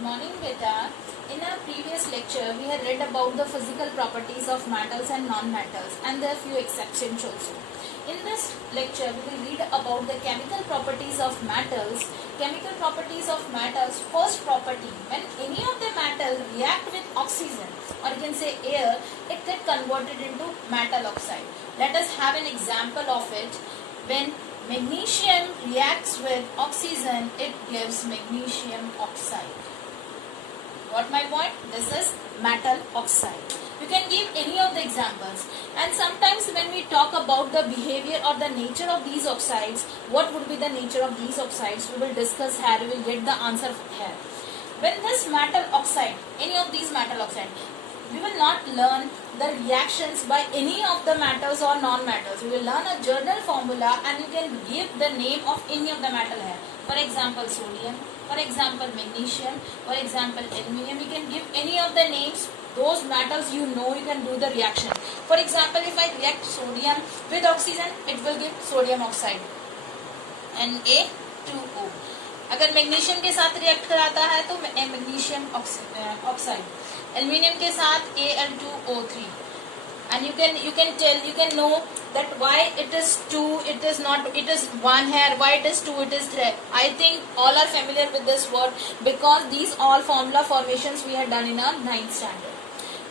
Good morning, beta. In our previous lecture, we had read about the physical properties of metals and non-metals, and there are few exceptions also. In this lecture, we will read about the chemical properties of metals. Chemical properties of metals. First property: when any of the metal react with oxygen, or you can say air, it get converted into metal oxide. Let us have an example of it. When magnesium reacts with oxygen, it gives magnesium oxide. Got my point? This is metal oxide. You can give any of the examples. And sometimes when we talk about the behavior or the nature of these oxides, what would be the nature of these oxides, we will discuss here, we will get the answer here. When this metal oxide, any of these metal oxide, we will not learn the reactions by any of the metals or non-metals. We will learn a general formula and you can give the name of any of the metal here. For example, sodium, for example, magnesium, for example, aluminum. You can give any of the names. Those metals you know, you can do the reaction. For example, if I react sodium with oxygen, it will give sodium oxide, Na2O. अगर magnesium के साथ react कराता है तो magnesium oxide, aluminium के साथ Al2O3. And you can know that why it is 2, it is 1 here, why it is 2, it is 3. I think all are familiar with this word because these all formula formations we had done in our 9th standard.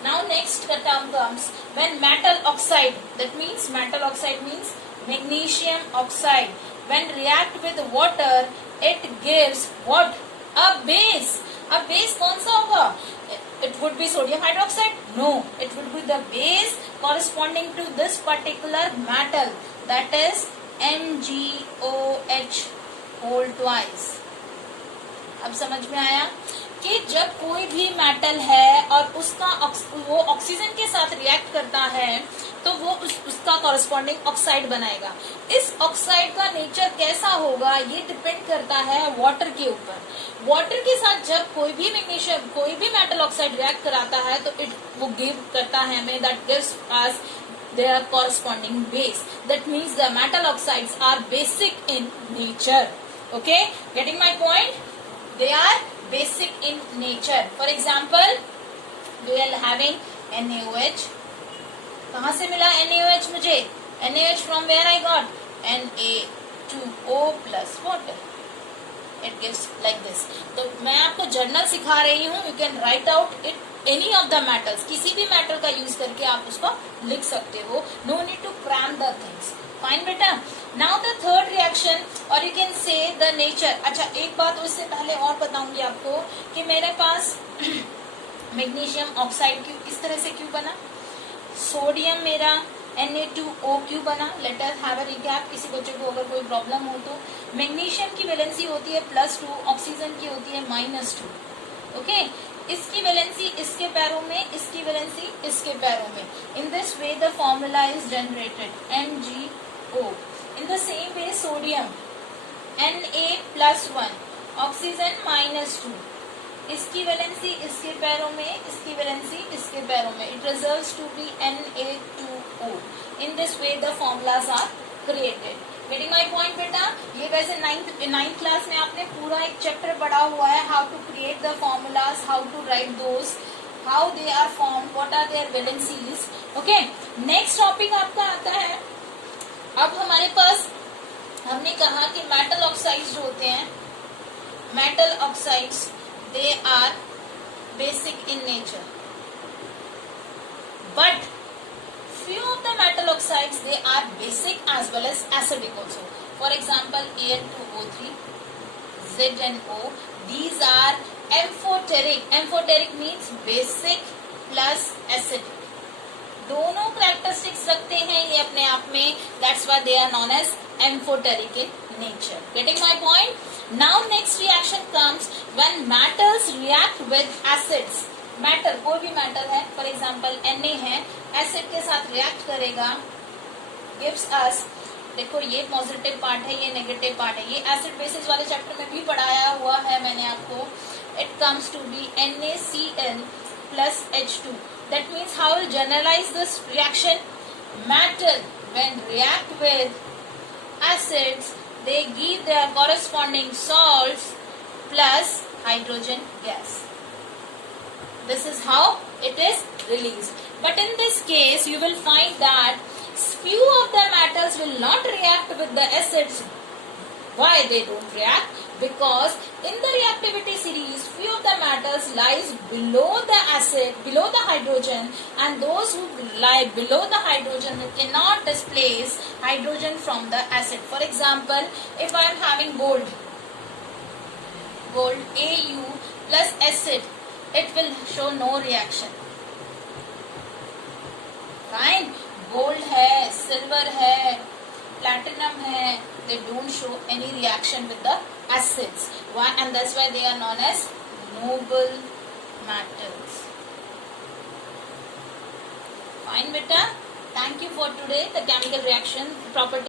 Now next term comes when metal oxide, that means metal oxide means magnesium oxide. When react with water, it gives what? A base. A base कौन सा होगा? It would be sodium hydroxide? No, it would be the base corresponding to this particular metal, that is MgOH whole twice. अब समझ में आया कि जब कोई भी मेटल है और उसका वो ऑक्सीजन के साथ रिएक्ट करता है तो वो उसका कॉरस्पॉन्डिंग ऑक्साइड बनाएगा. इस ऑक्साइड का नेचर कैसा होगा ये डिपेंड करता है वाटर के ऊपर. वाटर के साथ जब कोई भी मैग्नीशियम, कोई भी मेटल ऑक्साइड रिएक्ट कराता है तो वो गिव करता है हमें, that gives us their corresponding base. That means the metal oxides are basic in nature. Okay, getting my point? They are basic in nature. For example, we are having NaOH. कहाँ से मिला NaOH मुझे? NaOH from where I got? Na2O plus water. It gives like this. तो मैं आपको journal सिखा रही हूँ. You can write out it any of the metals. किसी भी मेटल का यूज करके आप उसको लिख सकते हो. No need to cram the things. Fine बेटा. Now the third reaction or you can say the nature. अच्छा एक बात उससे पहले और बताऊंगी आपको कि मेरे पास मैग्नीशियम ऑक्साइड इस तरह से क्यों बना, सोडियम मेरा Na2O क्यों बना. Let us have a recap. किसी बच्चे को अगर कोई प्रॉब्लम हो तो मैग्नीशियम की वैलेंसी होती है +2, ऑक्सीजन की होती है -2. ओके, इसकी वैलेंसी इसके पैरों में, इसकी वैलेंसी इसके पैरों में. इन this way the formula is generated MgO. In the same way sodium Na+1, oxygen -2. इसकी वैलेंसी इसके पैरों में, इसकी वैलेंसी इसके पैरों में. It results to be Na2O. In this way the formulas are created. Getting my point बेटा. ये वैसे नाइन्थ क्लास में आपने पूरा एक चैप्टर पढ़ा हुआ है, how to create the formulas, how to write those, how they are form, what are their valencies. Okay, next topic आपका आता है. अब हमारे पास हमने कहा कि मेटल ऑक्साइड्स जो होते हैं, metal oxides they are basic in nature, but few of the metal oxides they are basic as well as acidic also. For example, Al2O3, ZnO. These are amphoteric. Amphoteric means basic plus acidic. दोनों characteristics रखते हैं ये अपने आप में. That's why they are known as amphoteric in nature. Getting my point? Now next reaction comes when metals react with acids. Metal, कोई भी metal है, for example Na है, acid के साथ react करेगा, gives us, देखो ये पॉजिटिव पार्ट है, ये नेगेटिव पार्ट है. ये एसिड बेसिस वाले चैप्टर में भी पढ़ाया हुआ है मैंने आपको. It comes to be NaCl plus H2. That means how will generalize this reaction? Metal when react with acids, they give their corresponding salts plus hydrogen gas. This is how it is released. But in this case, you will find that few of the metals will not react with the acids. Why they don't react? Because in the reactivity series, few of the metals lies below the acid, below the hydrogen, and those who lie below the hydrogen cannot displace hydrogen from the acid. For example, if I am having gold Au plus acid, it will show no reaction. Fine. Gold है, silver है, platinum है, they don't show any reaction with the acids. Why? And that's why they are known as noble metals. Fine, beta. Thank you for today. The chemical reaction property.